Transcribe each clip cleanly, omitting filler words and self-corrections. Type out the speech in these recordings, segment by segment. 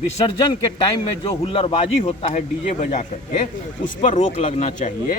विसर्जन के टाइम में जो हुल्लड़बाजी होता है डीजे बजा करके, उस पर रोक लगना चाहिए।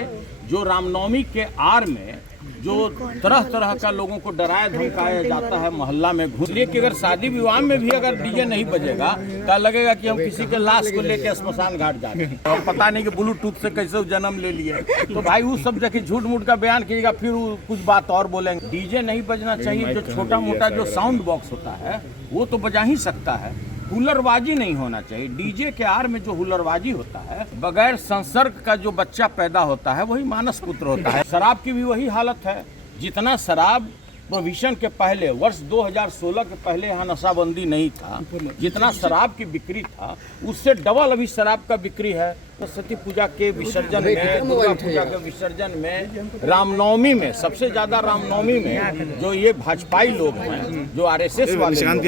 जो रामनवमी के आड़ में जो तरह तरह का लोगों को डराया धमकाया जाता है मोहल्ला में घुस, इसलिए कि अगर शादी विवाह में भी अगर डीजे नहीं बजेगा तो लगेगा कि हम किसी के लाश को लेकर स्मशान घाट जा रहे हैं और पता नहीं कि ब्लूटूथ से कैसे जन्म ले लिए। तो भाई वो सब देखिए झूठ मूठ का बयान कीजिएगा, फिर कुछ बात और बोलेंगे। डीजे नहीं बजना चाहिए। जो छोटा मोटा जो साउंड बॉक्स होता है वो तो बजा ही सकता है, हुल्लड़बाजी नहीं होना चाहिए। डीजे के आड़ में जो हुल्लड़बाजी होता है, बगैर संसर्ग का जो बच्चा पैदा होता है वही मानस पुत्र होता है। शराब की भी वही हालत है। जितना शराब प्रोहिबिशन के पहले वर्ष 2016 के पहले यहाँ नशाबंदी नहीं था, जितना शराब की बिक्री था उससे डबल अभी शराब का बिक्री है। सरस्वती पूजा के विसर्जन में, दुर्गा पूजा के विसर्जन में, रामनवमी में, सबसे ज्यादा रामनवमी में जो ये भाजपाई लोग हैं, जो आरएसएस वाले लोग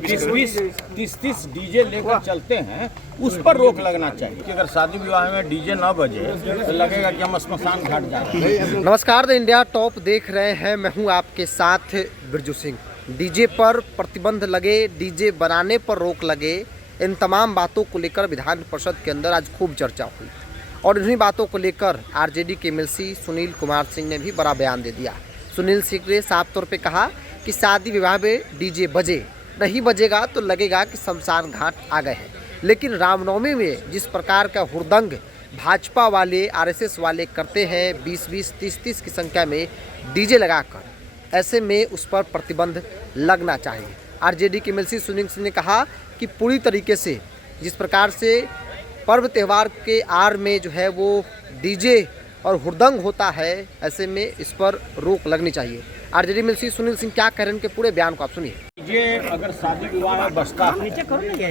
20-20, 30 डीजे लेकर चलते हैं, उस पर रोक लगना चाहिए। कि अगर शादी विवाह में डीजे न बजे तो लगेगा कि हम स्मशान घाट जा रहे हैं। नमस्कार, द इंडिया टॉप देख रहे हैं, मैं हूं आपके साथ बिरजू सिंह। डीजे पर प्रतिबंध लगे, डीजे बनाने पर रोक लगे, इन तमाम बातों को लेकर विधान परिषद के अंदर आज खूब चर्चा हुई और इन्हीं बातों को लेकर आरजेडी के एमएलसी सुनील कुमार सिंह ने भी बड़ा बयान दे दिया। सुनील सिंह ने साफ तौर पे कहा कि शादी विवाह में डीजे बजे, नहीं बजेगा तो लगेगा कि शमशान घाट आ गए हैं। लेकिन रामनवमी में जिस प्रकार का हुड़दंग भाजपा वाले, आरएसएस वाले करते हैं, 20-20, 30-30 की संख्या में डीजे लगाकर, ऐसे में उस पर प्रतिबंध लगना चाहिए। आरजेडी के एमएलसी सुनील सिंह ने कहा कि पूरी तरीके से जिस प्रकार से पर्व त्यौहार के आड़ में जो है वो डीजे और हुड़दंग होता है, ऐसे में इस पर रोक लगनी चाहिए। आरजेडी एमएलसी सुनील सिंह क्या कह रहे हैं, उनके पूरे बयान को आप सुनिए। ये अगर शादी विवाह में बजता है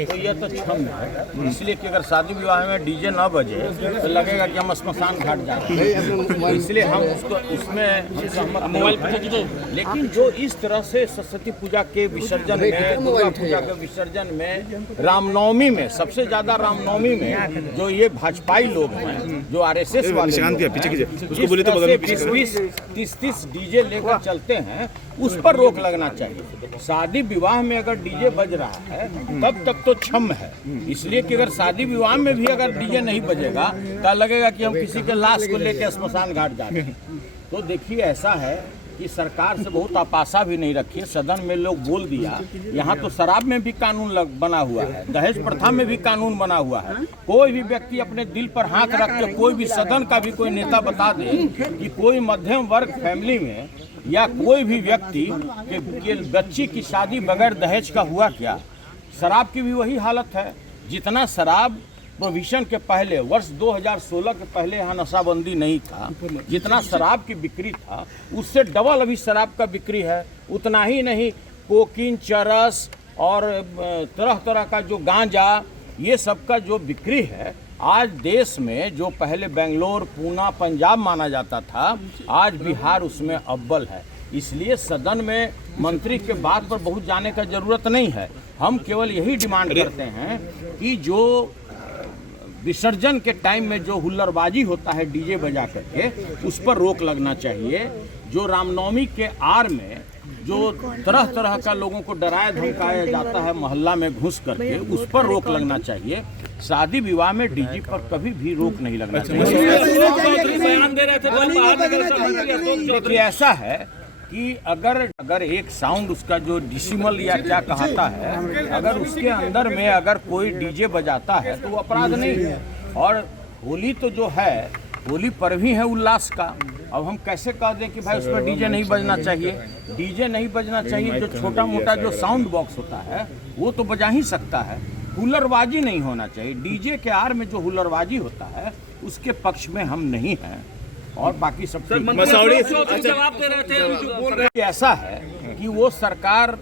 तो यह तो क्षम है, इसलिए कि अगर शादी विवाह में डीजे न बजे तो लगेगा कि हम स्मशान घाट जा रहे हैं, इसलिए हम उसको उसमें सहमत। लेकिन जो इस तरह से सरस्वती पूजा के विसर्जन में, दुर्गा पूजा के विसर्जन में, रामनवमी में, सबसे ज्यादा रामनवमी में जो ये भाजपाई लोग हैं, जो आरएसएस वाले लोग 20-20, 30 डीजे लेकर चलते हैं, उस पर रोक लगना चाहिए। शादी विवाह में अगर डीजे बज रहा है तब तक तो क्षम है, इसलिए कि अगर शादी विवाह में भी अगर डीजे नहीं बजेगा तो लगेगा कि हम किसी के लाश को लेकर स्मशान घाट जा रहे हैं। तो देखिए, ऐसा है कि सरकार से बहुत आपाशा भी नहीं रखी। सदन में लोग बोल दिया, यहाँ तो शराब में भी कानून बना हुआ है, दहेज प्रथा में भी कानून बना हुआ है। कोई भी व्यक्ति अपने दिल पर हाथ रख के, कोई भी सदन का भी कोई नेता बता दे कि कोई मध्यम वर्ग फैमिली में या कोई भी व्यक्ति के बच्ची की शादी बगैर दहेज का हुआ क्या। शराब की भी वही हालत है। जितना शराब प्रोहिबिशन के पहले वर्ष 2016 के पहले यहाँ नशाबंदी नहीं था, जितना शराब की बिक्री था उससे डबल अभी शराब का बिक्री है। उतना ही नहीं, कोकीन, चरस और तरह तरह का जो गांजा, ये सब का जो बिक्री है, आज देश में जो पहले बेंगलोर, पूना, पंजाब माना जाता था, आज बिहार उसमें अव्वल है। इसलिए सदन में मंत्री के बात पर बहुत जाने का जरूरत नहीं है। हम केवल यही डिमांड करते हैं कि जो विसर्जन के टाइम में जो हुल्लड़बाजी होता है डीजे बजा करके, उस पर रोक लगना चाहिए। जो रामनवमी के आड़ में जो तरह तरह का लोगों को डराया धमकाया जाता है मोहल्ला में घुस करके, उस पर रोक लगना चाहिए। शादी विवाह में डीजे पर कभी भी रोक नहीं लगना चाहिए। देखिए, ऐसा है कि अगर एक साउंड उसका जो डिसिमल या क्या कहता है, अगर उसके अंदर में अगर कोई डीजे बजाता है तो वो अपराध नहीं है। और होली तो जो है, होली पर्व ही है उल्लास का। अब हम कैसे कह दें कि भाई उसमें डीजे नहीं बजना चाहिए। डीजे नहीं बजना चाहिए। जो छोटा मोटा जो साउंड बॉक्स होता है वो तो बजा ही सकता है, हुल्लड़बाजी नहीं होना चाहिए। डीजे के आड़ में जो हुल्लड़बाजी होता है उसके पक्ष में हम नहीं हैं। और बाकी सब जवाब दे रहे थे। ऐसा है कि वो सरकार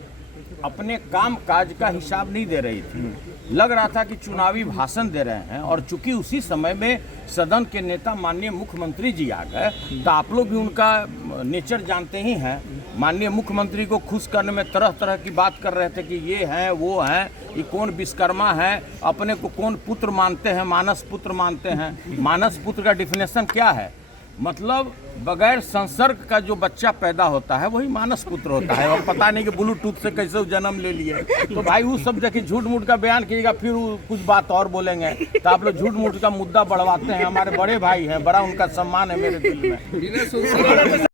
अपने काम काज का हिसाब नहीं दे रही थी, लग रहा था कि चुनावी भाषण दे रहे हैं। और चूंकि उसी समय में सदन के नेता माननीय मुख्यमंत्री जी आ गए, तो आप लोग भी उनका नेचर जानते ही हैं। माननीय मुख्यमंत्री को खुश करने में तरह तरह की बात कर रहे थे कि ये हैं, वो हैं, ये कौन विश्वकर्मा है, अपने को कौन पुत्र मानते हैं, मानस पुत्र मानते हैं। मानस पुत्र का डिफिनेशन क्या है? मतलब बगैर संसर्ग का जो बच्चा पैदा होता है वही मानस पुत्र होता है। और पता नहीं कि ब्लूटूथ से कैसे वो जन्म ले लिए। तो भाई वो सब देखिए झूठ मूठ का बयान कीजिएगा, फिर वो कुछ बात और बोलेंगे तो आप लोग झूठ मूठ का मुद्दा बढ़वाते हैं। हमारे बड़े भाई हैं, बड़ा उनका सम्मान है मेरे दिल में।